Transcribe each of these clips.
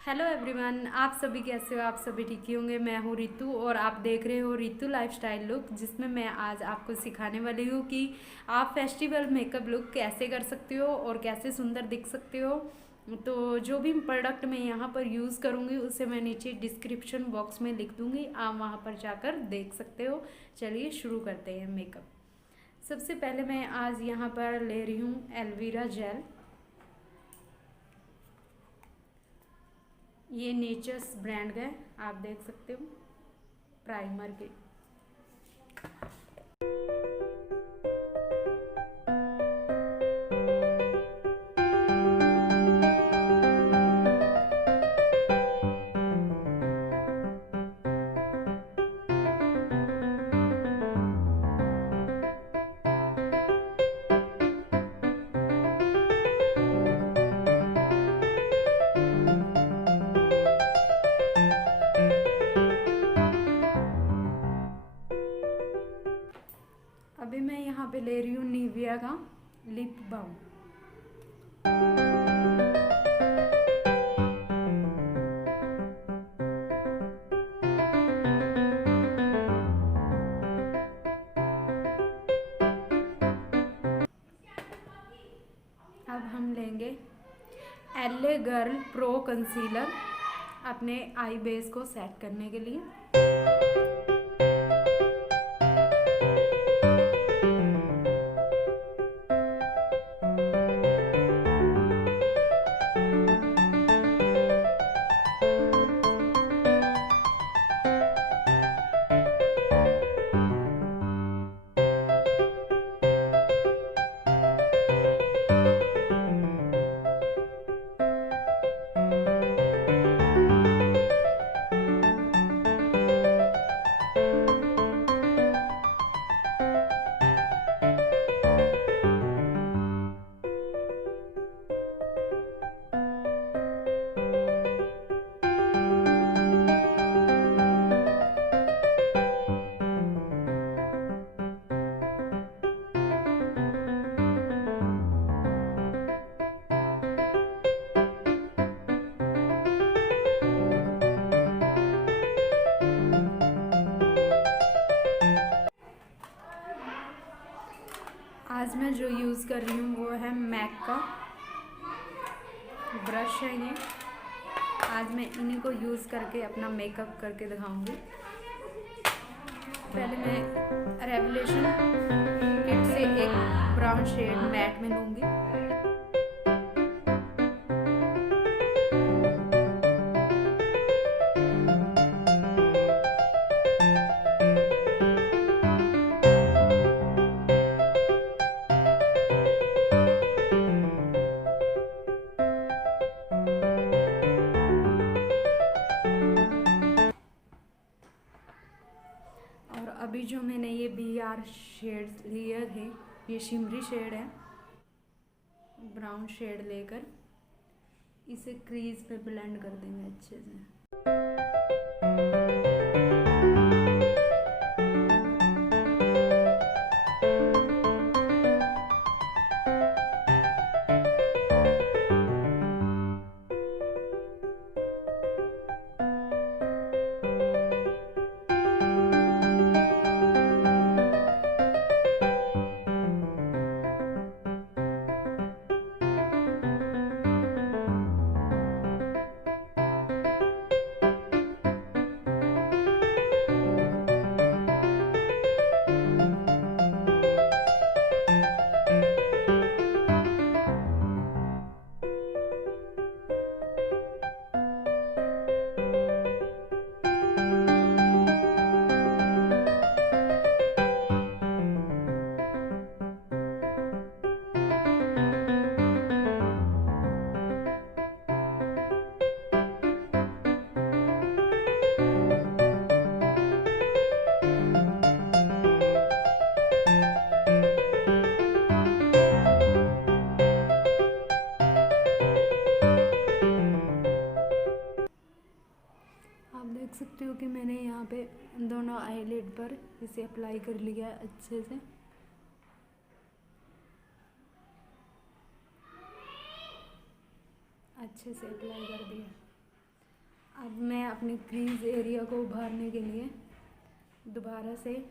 Hello everyone, आप सभी कैसे हो? आप सभी ठीक ही होंगे। मैं हूँ रितु और आप देख रहे हो रितु लाइफस्टाइल लुक, जिसमें मैं आज आपको सिखाने वाली हूँ कि आप फेस्टिवल मेकअप लुक कैसे कर सकते हो और कैसे सुंदर दिख सकते हो। तो जो भी प्रोडक्ट मैं यहाँ पर यूज़ करूँगी उसे मैं नीचे डिस्क्रिप्शन बॉक्स में लिख दूँगी, आप वहाँ पर जाकर देख सकते हो। चलिए शुरू करते हैं मेकअप। सबसे पहले मैं आज यहाँ पर ले रही हूँ एलोवेरा जेल। ये नेचर्स ब्रांड का है, आप देख सकते हो, प्राइमर के। अभी मैं यहाँ पे ले रही हूँ निविया का लिप बाम। अब हम लेंगे एले गर्ल प्रो कंसीलर अपने आई बेस को सेट करने के लिए। आज मैं जो यूज़ कर रही हूँ वो है मैक का ब्रश है ये। आज मैं इन्हीं को यूज़ करके अपना मेकअप करके दिखाऊंगी। पहले मैं रेवोल्यूशन किट से एक ब्राउन शेड मैट में लूँगी। अभी जो मैंने ये BR शेड लिए थे, ये शिमरी शेड है, ब्राउन शेड लेकर इसे क्रीज पे ब्लेंड कर देंगे अच्छे से। देख सकते हो कि मैंने यहाँ पे दोनों आईलिड पर इसे अप्लाई कर लिया है अच्छे से। अच्छे से अप्लाई कर दिया। अब मैं अपनी क्रीज एरिया को उभारने के लिए दोबारा से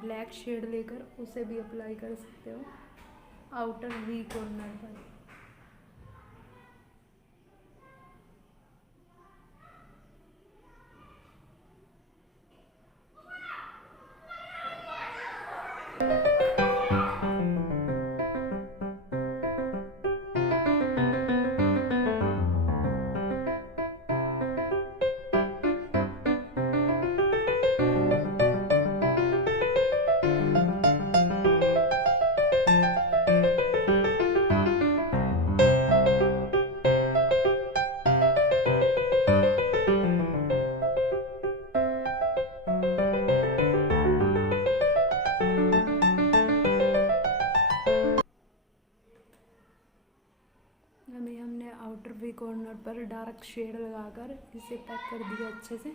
ब्लैक शेड लेकर उसे भी अप्लाई कर सकते हो आउटर वी कॉर्नर पर। अभी हमने आउटर वी कॉर्नर पर डार्क शेड लगाकर इसे पैक कर दिया अच्छे से।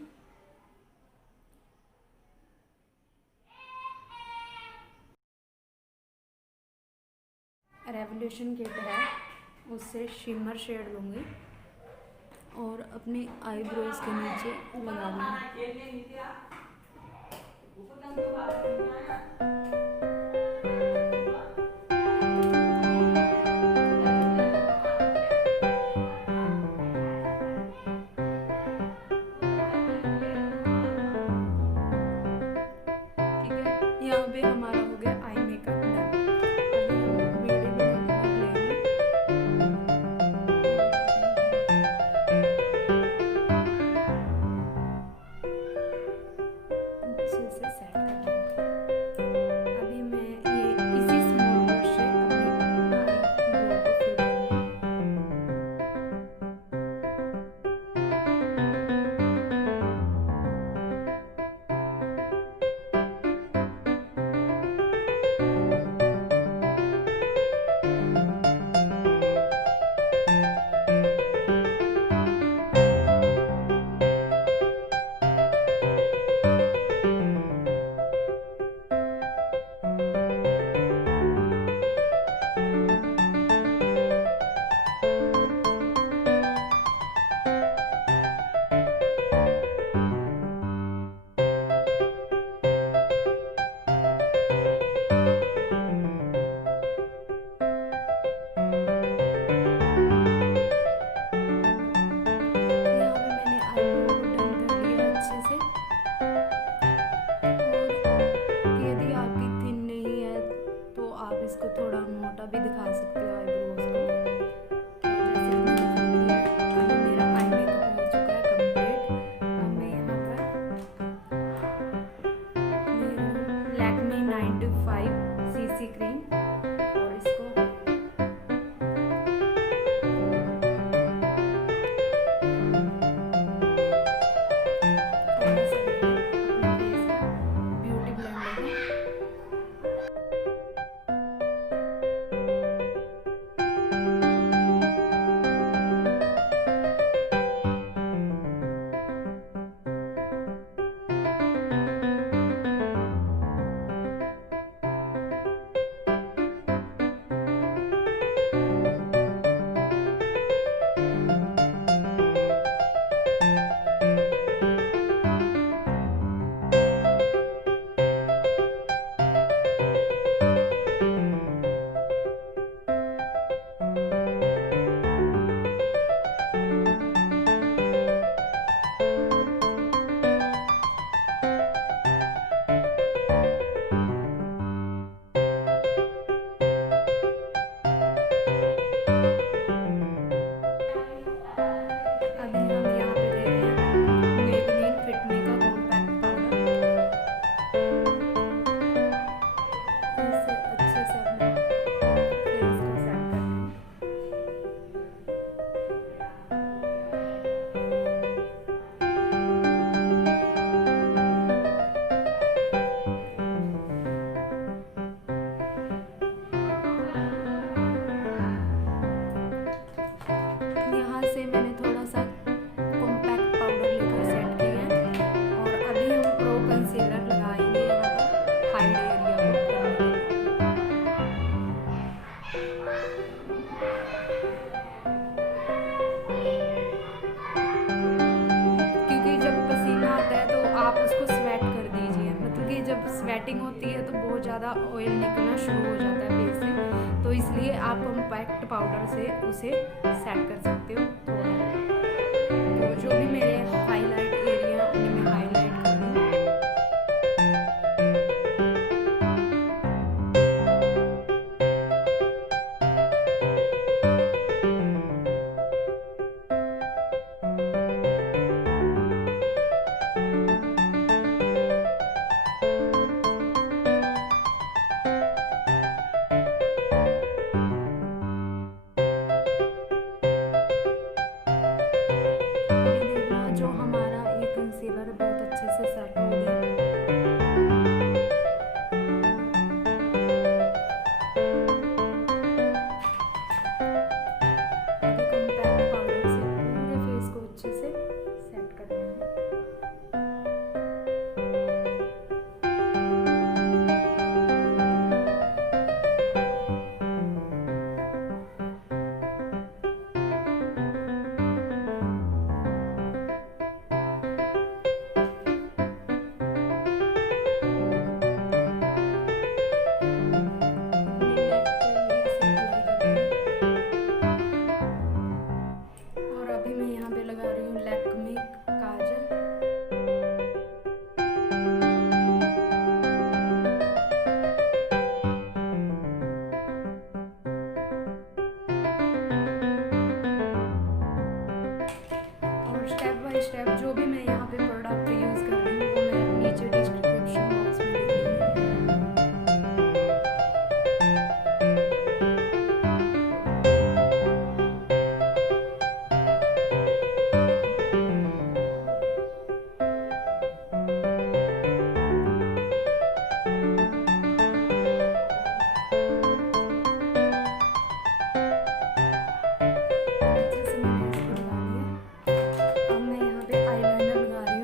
रेवोल्यूशन किट है उससे शिमर शेड लूँगी और अपनी आईब्रोज के नीचे लगा लूँगी। यहाँ पे हमारा हो गया आई मेकअप डन। अभी हम मेरे लेंगे अच्छे से सेट कर लेंगे। अभी ऑयल निकलना शुरू हो जाता है फेस से, तो इसलिए आप कॉम्पैक्ट पाउडर से उसे सेट कर सकते हो थोड़ा। तो जो भी मेरे हाईलाइट एरिया उन्हें मैं हाईलाइट कर रही हूँ। जो हमारा ये कंसीलर बहुत अच्छे से सेट हो गया। अभी कॉम्पैक्ट पाउडर से पूरे फेस को अच्छे से सेट करना है। अभी मैं यहाँ पे लगा रही हूँ लैक्मे काजल। और स्टेप बाय स्टेप जो भी मैं यहाँ पे प्रोडक्ट यूज़ कर रही हूँ वो मैं नीचे डिस्क्रिप्शन बॉक्स में लिख रही हूँ। अच्छे से मैंने इसको लगा लिया। अब मैं यहाँ पे आईलाइनर लगा रही हूँ।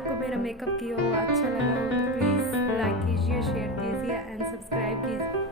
आपको मेरा मेकअप किया हुआ अच्छा लगा हो तो प्लीज़ लाइक कीजिए, शेयर कीजिए एंड सब्सक्राइब कीजिए।